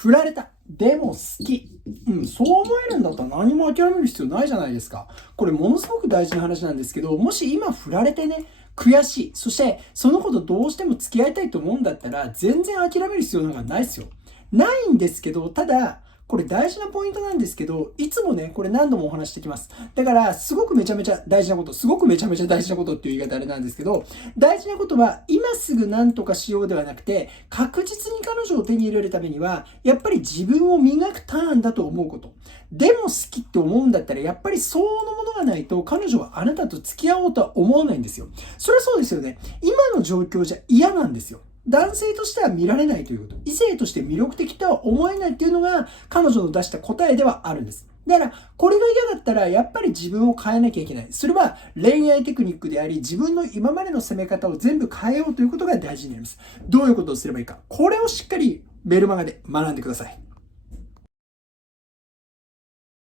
振られた。でも好き。そう思えるんだったら何も諦める必要ないじゃないですか。これものすごく大事な話なんですけど、もし今振られてね、悔しい。そして、その子とどうしても付き合いたいと思うんだったら、全然諦める必要なんかないですよ。ないんですけど、ただ、これ大事なポイントなんですけど、いつもね、これ何度もお話してきます。だから、すごくめちゃめちゃ大事なこと、すごくめちゃめちゃ大事なことっていう言い方あれなんですけど、大事なことは、今すぐ何とかしようではなくて、確実に彼女を手に入れるためには、やっぱり自分を磨くターンだと思うこと。でも好きって思うんだったら、やっぱり相応のものがないと、彼女はあなたと付き合おうとは思わないんですよ。それはそうですよね。今の状況じゃ嫌なんですよ。男性としては見られないということ。異性として魅力的とは思えないっていうのが彼女の出した答えではあるんです。だから、これが嫌だったら、やっぱり自分を変えなきゃいけない。それは恋愛テクニックであり、自分の今までの攻め方を全部変えようということが大事になります。どういうことをすればいいか。これをしっかりメルマガで学んでください。